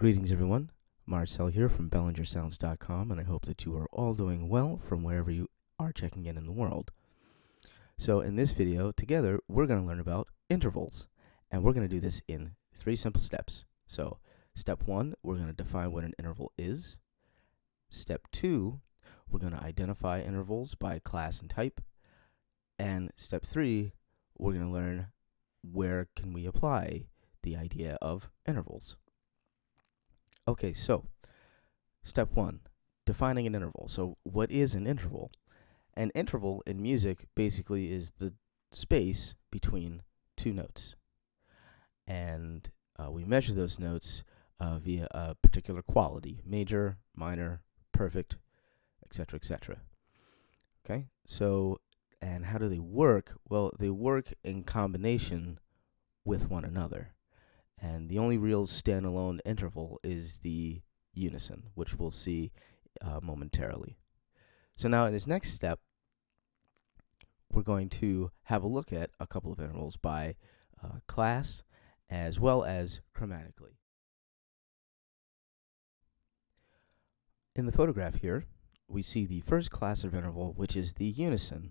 Greetings, everyone. Marcel here from BellingerSounds.com, and I hope that you are all doing well from wherever you are checking in the world. So in this video, together, we're going to learn about intervals, and we're going to do this in 3 simple steps. So step 1, we're going to define what an interval is. Step 2, we're going to identify intervals by class and type. And step 3, we're going to learn where can we apply the idea of intervals. Okay, so step 1, defining an interval. So what is an interval? An interval in music basically is the space between 2 notes. And we measure those notes via a particular quality: major, minor, perfect, etc., etc. Okay, so, and how do they work? Well, they work in combination with one another. And the only real standalone interval is the unison, which we'll see momentarily. So now in this next step, we're going to have a look at a couple of intervals by class as well as chromatically. In the photograph here, we see the first class of interval, which is the unison.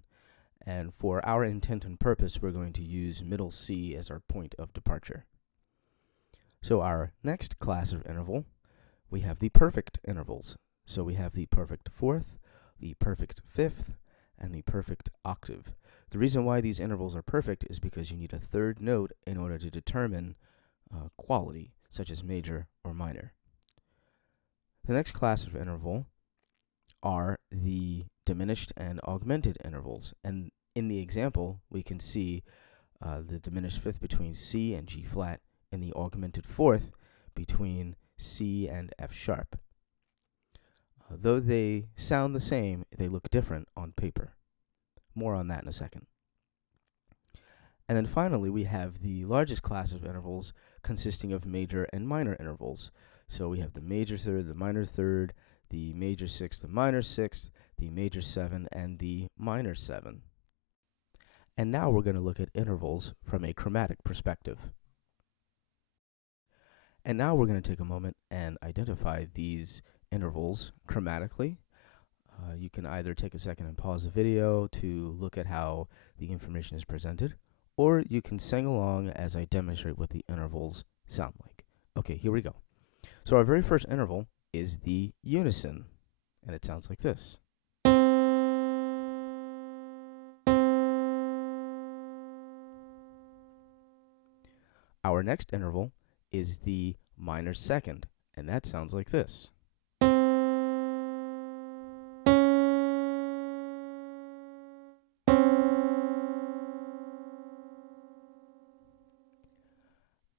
And for our intent and purpose, we're going to use middle C as our point of departure. So our next class of interval, we have the perfect intervals. So we have the perfect fourth, the perfect fifth, and the perfect octave. The reason why these intervals are perfect is because you need a third note in order to determine quality, such as major or minor. The next class of interval are the diminished and augmented intervals. And in the example, we can see the diminished fifth between C and G flat, and the augmented fourth between C and F sharp. Though they sound the same, they look different on paper. More on that in a second. And then finally, we have the largest class of intervals consisting of major and minor intervals. So we have the major third, the minor third, the major sixth, the minor sixth, the major 7, and the minor 7. And now we're going to look at intervals from a chromatic perspective. And now we're going to take a moment and identify these intervals chromatically. You can either take a second and pause the video to look at how the information is presented, or you can sing along as I demonstrate what the intervals sound like. Okay, here we go. So our very first interval is the unison, and it sounds like this. Our next interval is the minor second, and that sounds like this.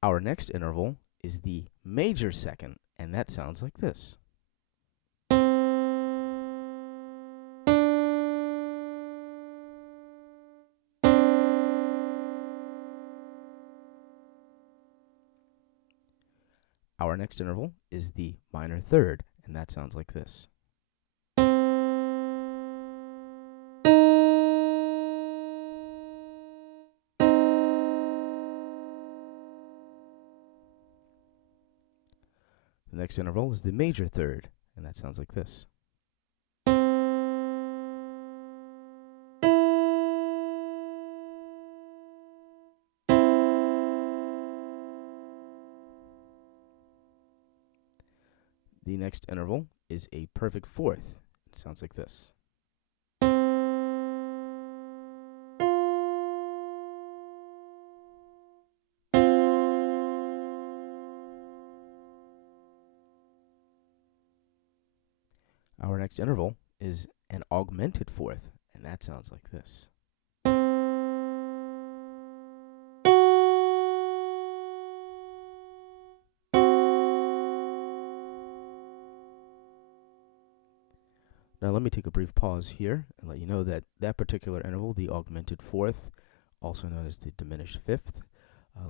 Our next interval is the major second, and that sounds like this. Our next interval is the minor third, and that sounds like this. The next interval is the major third, and that sounds like this. The next interval is a perfect fourth. It sounds like this. Our next interval is an augmented fourth, and that sounds like this. Now let me take a brief pause here and let you know that that particular interval, the augmented fourth, also known as the diminished fifth,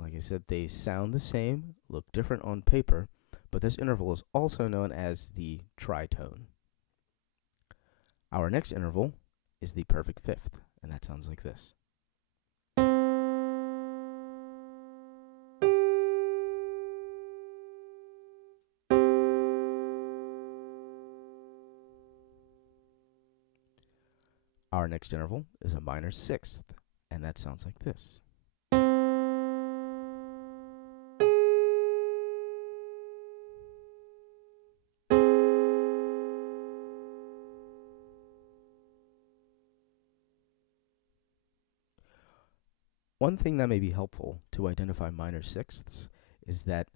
like I said, they sound the same, look different on paper, but this interval is also known as the tritone. Our next interval is the perfect fifth, and that sounds like this. Now Our next interval is a minor sixth, and that sounds like this. One thing that may be helpful to identify minor sixths is that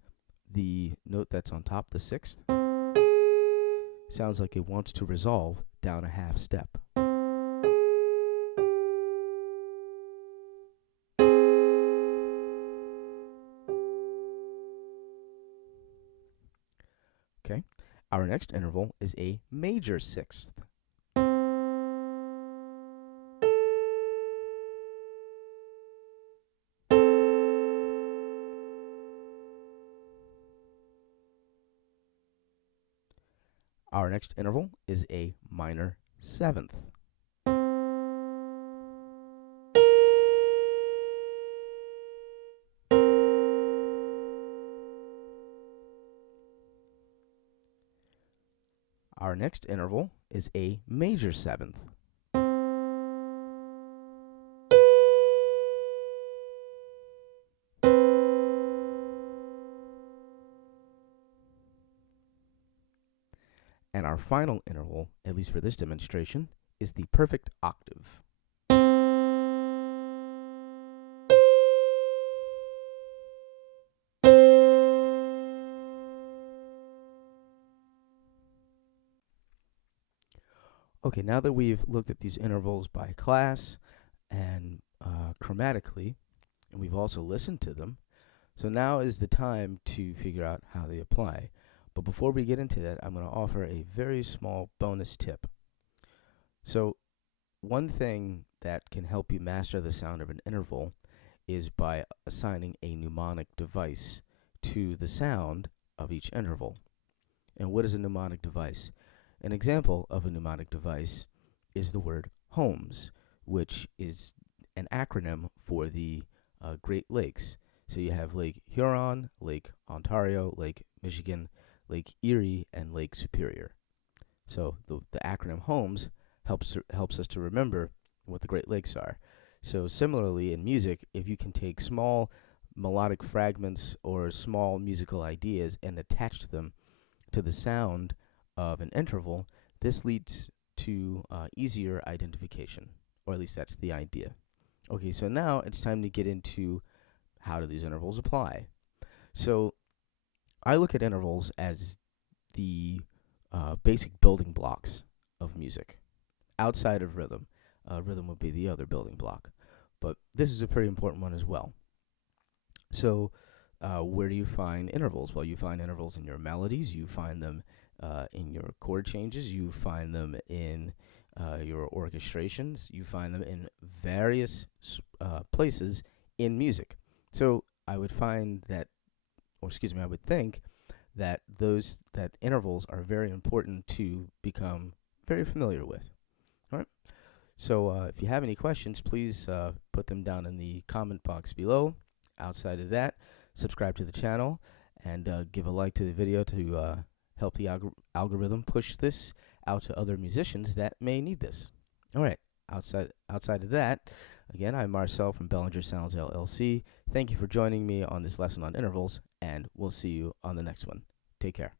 the note that's on top, the sixth, sounds like it wants to resolve down a half step. Okay, our next interval is a major sixth. Our next interval is a minor seventh. Our next interval is a major seventh. And our final interval, at least for this demonstration, is the perfect octave. Okay, now that we've looked at these intervals by class and chromatically, and we've also listened to them, so now is the time to figure out how they apply. But before we get into that, I'm going to offer a very small bonus tip. So one thing that can help you master the sound of an interval is by assigning a mnemonic device to the sound of each interval. And what is a mnemonic device? An example of a mnemonic device is the word HOMES, which is an acronym for the Great Lakes. So you have Lake Huron, Lake Ontario, Lake Michigan, Lake Erie, and Lake Superior. So the acronym HOMES helps us to remember what the Great Lakes are. So similarly in music, if you can take small melodic fragments or small musical ideas and attach them to the sound of an interval, this leads to easier identification, or at least that's the idea. Okay, so now it's time to get into how do these intervals apply. So I look at intervals as the basic building blocks of music. Outside of rhythm, rhythm would be the other building block, but this is a pretty important one as well. So where do you find intervals? Well, you find intervals in your melodies, you find them in your chord changes, you find them in your orchestrations, you find them in various places in music. So I would find that, I would think that that intervals are very important to become very familiar with. All right. So if you have any questions, please put them down in the comment box below. Outside of that, subscribe to the channel and give a like to the video to help the algorithm push this out to other musicians that may need this. All right. Outside of that, again, I'm Marcel from Bellinger Sounds LLC. Thank you for joining me on this lesson on intervals, and we'll see you on the next one. Take care.